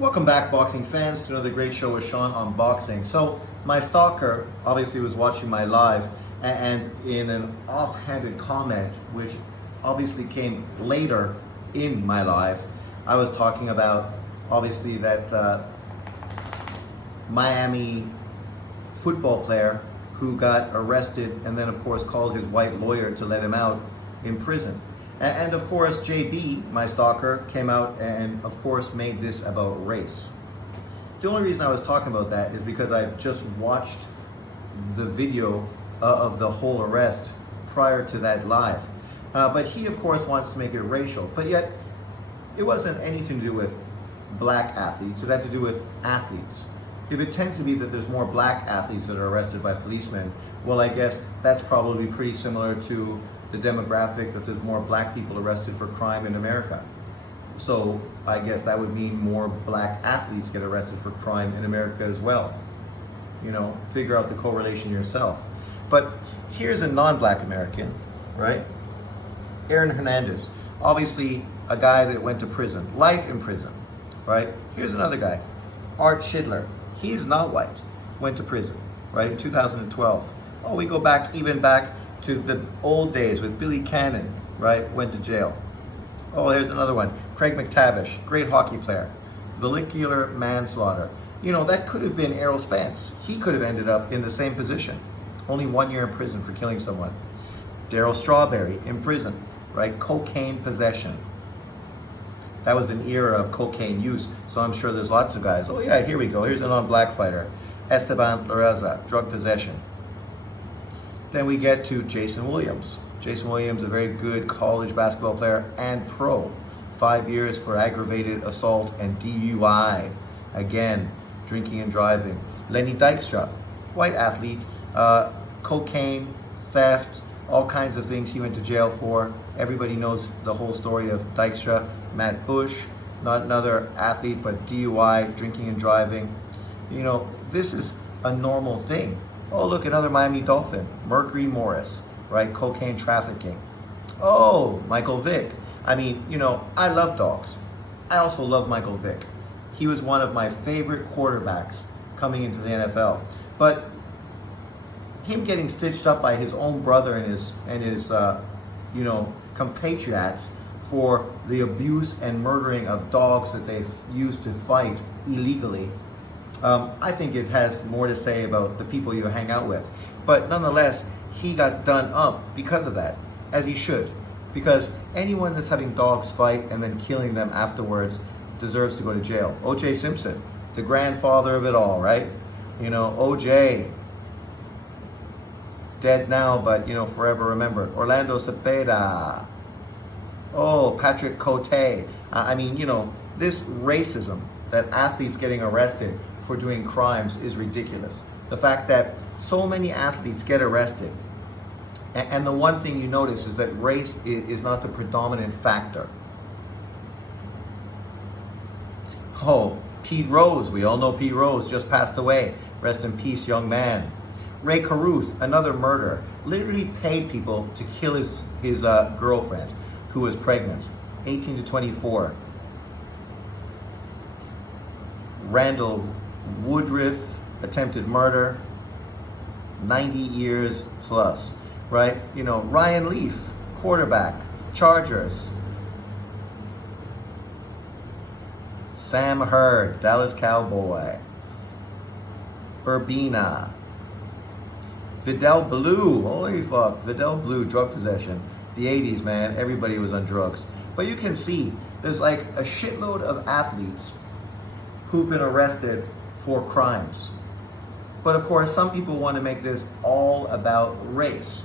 Welcome back, boxing fans, to another great show with Sean on boxing. So, my stalker obviously was watching my live, and in an offhanded comment, which obviously came later in my live, I was talking about obviously that Miami football player who got arrested and then, of course, called his white lawyer to let him out in prison. And of course, JB, my stalker, came out and of course made this about race. The only reason I was talking about that is because I just watched the video of the whole arrest prior to that live. But he, of course, wants to make it racial. But yet, it wasn't anything to do with black athletes. It had to do with athletes. If it tends to be that there's more black athletes that are arrested by policemen, well, I guess that's probably pretty similar to the demographic that there's more black people arrested for crime in America. So I guess that would mean more black athletes get arrested for crime in America as well. You know, figure out the correlation yourself. But here's a non-black American, right? Aaron Hernandez, obviously a guy that went to prison, life in prison, right? Here's another guy, Art Schindler. He's not white, went to prison, right, in 2012. Oh, we go back, even back to the old days with Billy Cannon, right, went to jail. Oh, here's another one, Craig McTavish, great hockey player. Vehicular manslaughter. You know, that could have been Errol Spence. He could have ended up in the same position. Only 1 year in prison for killing someone. Darryl Strawberry in prison, right, cocaine possession. That was an era of cocaine use, so I'm sure there's lots of guys. Oh yeah, here we go, here's a non-black fighter. Esteban Larraza, drug possession. Then we get to Jason Williams. Jason Williams, a very good college basketball player and pro. 5 years for aggravated assault and DUI. Again, drinking and driving. Lenny Dykstra, white athlete, cocaine, theft, all kinds of things he went to jail for. Everybody knows the whole story of Dykstra. Matt Bush, not another athlete, but DUI, drinking and driving. You know, this is a normal thing. Oh, look, another Miami Dolphin, Mercury Morris, right? Cocaine trafficking. Oh, Michael Vick. I mean, you know, I love dogs. I also love Michael Vick. He was one of my favorite quarterbacks coming into the NFL. But him getting stitched up by his own brother and his you know, compatriots for the abuse and murdering of dogs that they've used to fight illegally. I think it has more to say about the people you hang out with. But nonetheless, he got done up because of that, as he should. Because anyone that's having dogs fight and then killing them afterwards deserves to go to jail. O.J. Simpson, the grandfather of it all, right? You know, O.J., dead now, but, you know, forever remembered. Orlando Cepeda. Oh, Patrick Cote. I mean, you know, this racism that athletes getting arrested for doing crimes is ridiculous. The fact that so many athletes get arrested, and the one thing you notice is that race is not the predominant factor. Oh, Pete Rose, we all know Pete Rose just passed away. Rest in peace, young man. Ray Caruth, another murderer, literally paid people to kill his girlfriend who was pregnant, 18 to 24. Randall Woodruff, attempted murder, 90 years plus, right? You know, Ryan Leaf, quarterback, Chargers. Sam Hurd, Dallas Cowboy. Urbina. Vidal Blue, holy fuck, Vidal Blue, drug possession. The 80s, man, everybody was on drugs. But you can see, there's like a shitload of athletes who've been arrested for crimes. But of course, some people want to make this all about race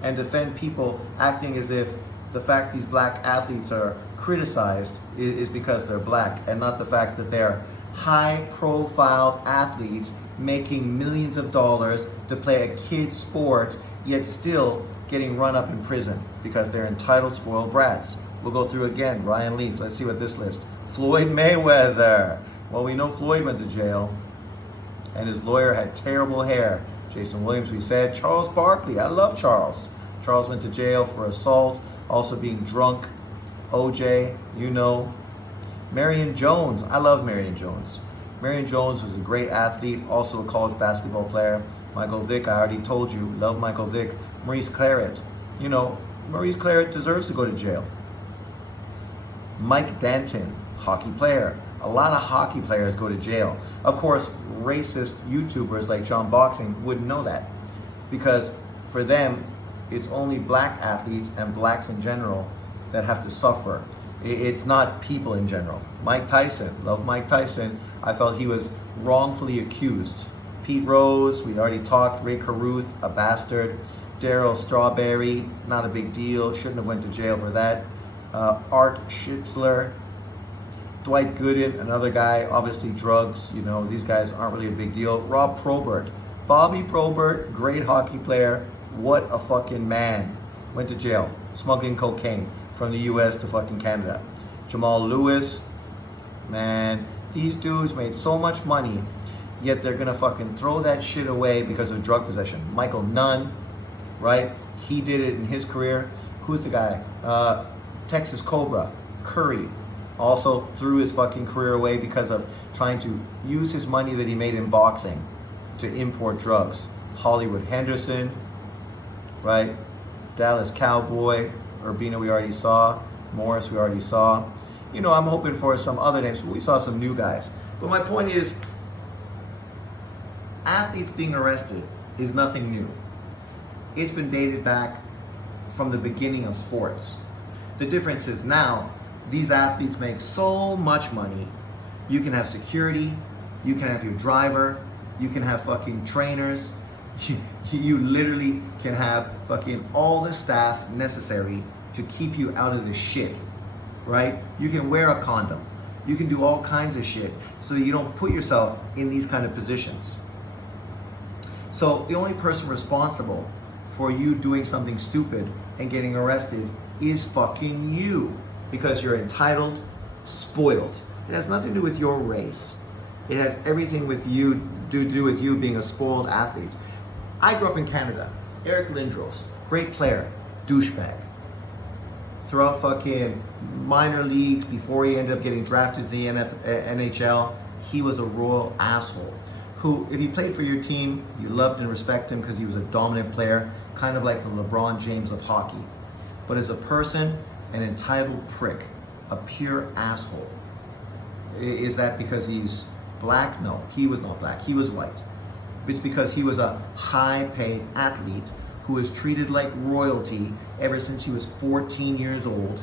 and defend people acting as if the fact these black athletes are criticized is because they're black and not the fact that they're high-profile athletes making millions of dollars to play a kid's sport, yet still getting run up in prison because they're entitled, spoiled brats. We'll go through again. Ryan Leaf, let's see what this list. Floyd Mayweather. Well, we know Floyd went to jail and his lawyer had terrible hair. Jason Williams, we said. Charles Barkley, I love Charles. Charles went to jail for assault, also being drunk. OJ, you know. Marion Jones, I love Marion Jones. Marion Jones was a great athlete, also a college basketball player. Michael Vick, I already told you, love Michael Vick. Maurice Claret, you know, Maurice Claret deserves to go to jail. Mike Danton, hockey player. A lot of hockey players go to jail. Of course, racist YouTubers like John Boxing wouldn't know that, because for them, it's only black athletes and blacks in general that have to suffer. It's not people in general. Mike Tyson, love Mike Tyson. I felt he was wrongfully accused. Pete Rose, we already talked. Ray Caruth, a bastard. Daryl Strawberry, not a big deal. Shouldn't have went to jail for that. Art Schnitzler. Dwight Gooden, another guy, obviously drugs. You know, these guys aren't really a big deal. Rob Probert. Bobby Probert, great hockey player. What a fucking man. Went to jail, smuggling cocaine from the US to fucking Canada. Jamal Lewis, man, these dudes made so much money, yet they're gonna fucking throw that shit away because of drug possession. Michael Nunn, right? He did it in his career. Who's the guy? Texas Cobra, Curry, also threw his fucking career away because of trying to use his money that he made in boxing to import drugs. Hollywood Henderson, right? Dallas Cowboy, Urbina we already saw, Morris we already saw. You know, I'm hoping for some other names, but we saw some new guys. But my point is, athletes being arrested is nothing new. It's been dated back from the beginning of sports. The difference is now, these athletes make so much money. You can have security, you can have your driver, you can have fucking trainers, you literally can have fucking all the staff necessary to keep you out of the shit, right? You can wear a condom. You can do all kinds of shit so that you don't put yourself in these kind of positions. So the only person responsible for you doing something stupid and getting arrested is fucking you, because you're entitled, spoiled. It has nothing to do with your race. It has everything with you to do with you being a spoiled athlete. I grew up in Canada. Eric Lindros, great player, douchebag. Throughout fucking minor leagues, before he ended up getting drafted to the NHL, he was a royal asshole. Who, if he played for your team, you loved and respected him because he was a dominant player, kind of like the LeBron James of hockey. But as a person, an entitled prick, a pure asshole. Is that because he's black? No, he was not black, he was white. It's because he was a high-paid athlete who was treated like royalty ever since he was 14 years old,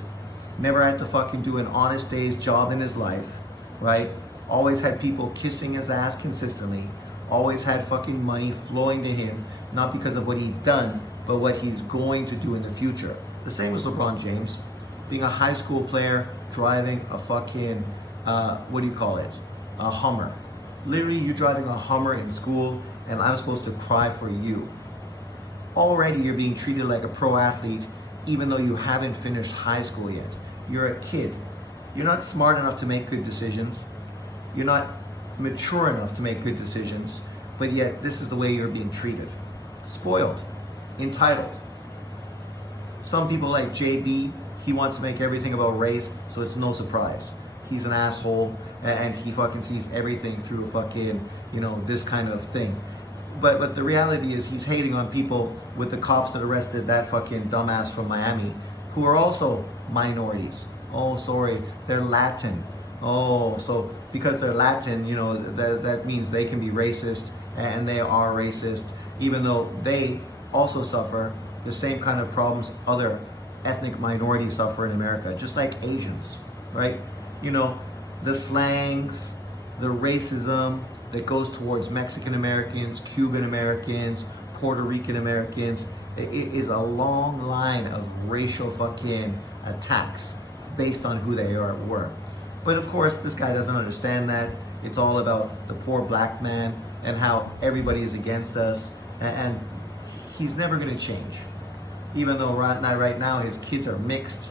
never had to fucking do an honest day's job in his life, right? Always had people kissing his ass consistently, always had fucking money flowing to him, not because of what he'd done, but what he's going to do in the future. The same as LeBron James, being a high school player, driving a fucking, a Hummer. Literally, you're driving a Hummer in school, and I'm supposed to cry for you. Already you're being treated like a pro athlete, even though you haven't finished high school yet. You're a kid. You're not smart enough to make good decisions. You're not mature enough to make good decisions, but yet this is the way you're being treated. Spoiled, entitled. Some people like JB, he wants to make everything about race, so it's no surprise. He's an asshole, and he fucking sees everything through fucking, this kind of thing. But the reality is he's hating on people with the cops that arrested that fucking dumbass from Miami, who are also minorities. Oh, sorry, they're Latin. Oh, so because they're Latin, that means they can be racist, and they are racist, even though they also suffer the same kind of problems other ethnic minorities suffer in America, just like Asians, right? The slangs, the racism that goes towards Mexican Americans, Cuban Americans, Puerto Rican Americans. It is a long line of racial fucking attacks based on who they were. But of course, this guy doesn't understand that. It's all about the poor black man and how everybody is against us. And he's never gonna change. Even though right now his kids are mixed,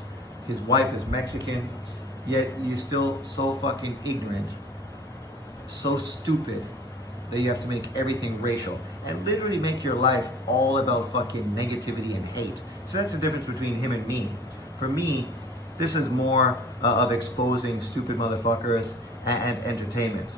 his wife is Mexican, yet you're still so fucking ignorant, so stupid, that you have to make everything racial and literally make your life all about fucking negativity and hate. So that's the difference between him and me. For me, This is more of exposing stupid motherfuckers and entertainment.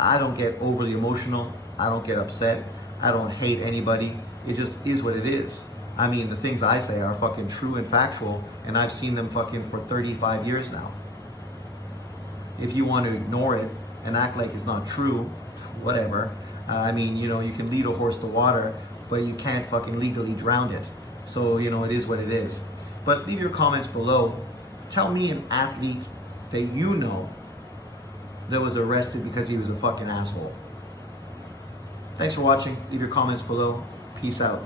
I don't get overly emotional. I don't get upset. I don't hate anybody. It just is what it is. I mean, the things I say are fucking true and factual, and I've seen them fucking for 35 years now. If you want to ignore it and act like it's not true, whatever. I mean, you know, you can lead a horse to water, but you can't fucking legally drown it. So, you know, it is what it is. But leave your comments below. Tell me an athlete that you know that was arrested because he was a fucking asshole. Thanks for watching. Leave your comments below. Peace out.